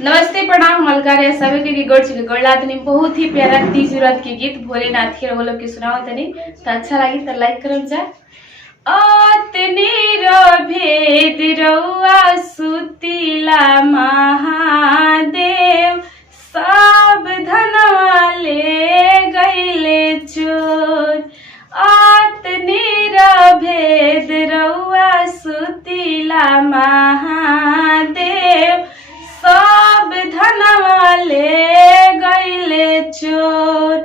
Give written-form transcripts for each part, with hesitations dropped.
नमस्ते प्रणाम मलकारे सभी के गोड़ बहुत ही प्यारा तीज व्रत के गीत भोलेनाथ के वो लोग के सुनाओ तनी तो अच्छा लगी तो लाइक करम जा। अतनी भेद रउआ सुतीला महादेव सब धनवा ले गईले चोर। अतनी भेद रउआ सुतीला महादेव सब धनवा ले गईले चोर।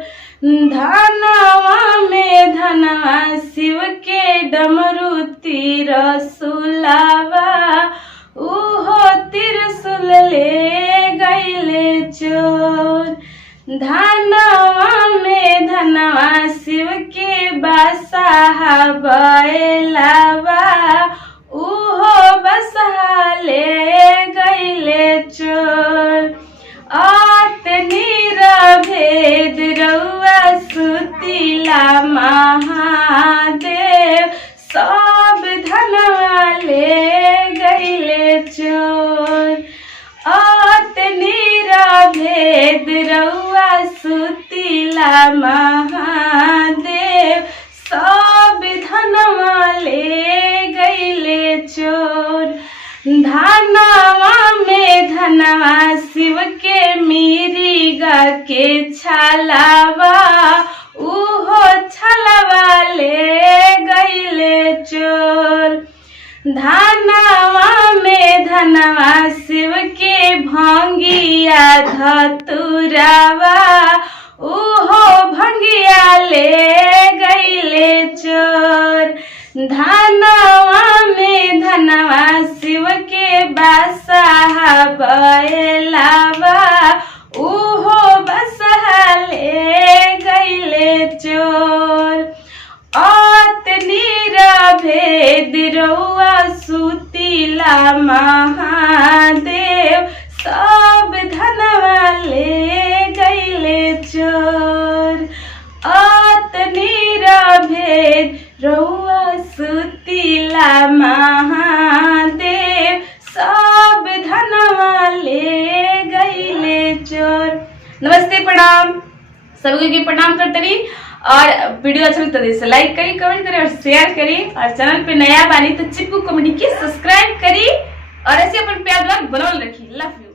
धनवा में धनवा शिव के डमरू तिरसुलवा उहो तिरसुल ले गईले चोर। धनवा में धनवा शिव के बसहा बैलवा उहो बसहा ले गईले चोर। अतनी भेद रउआ सुतीला महादेव सब धनवा ले गईले चोर। अतनी भेद रउआ सुतीला महादेव सब धनवा ले गईले चोर। धनवा में धनवा शिव के मिरिगा के छलावा उहो छलवा ले गईले चोर। धनवा में धनवा शिव के भंगिया धतुरावा उहो भंगिया ले गईले चोर। धनवा में धनवा शिव के बसहा बैलवा उहो बसहा ले गईले चोर। अतनी भेद रउआ सुतीला महादेव सब धनवा ले गईले चोर। अतनी भेद रउआ सुतीला महादेव सब धनवा ले गईले चोर। नमस्ते प्रणाम सभी को प्रणाम करते रही और वीडियो अच्छा लगता है लाइक करी कमेंट करी और शेयर करी और चैनल पे नया बानी तो चिपकू कॉमेडी की सब्सक्राइब करी और ऐसे अपन प्यार बनौल रखी। Love you.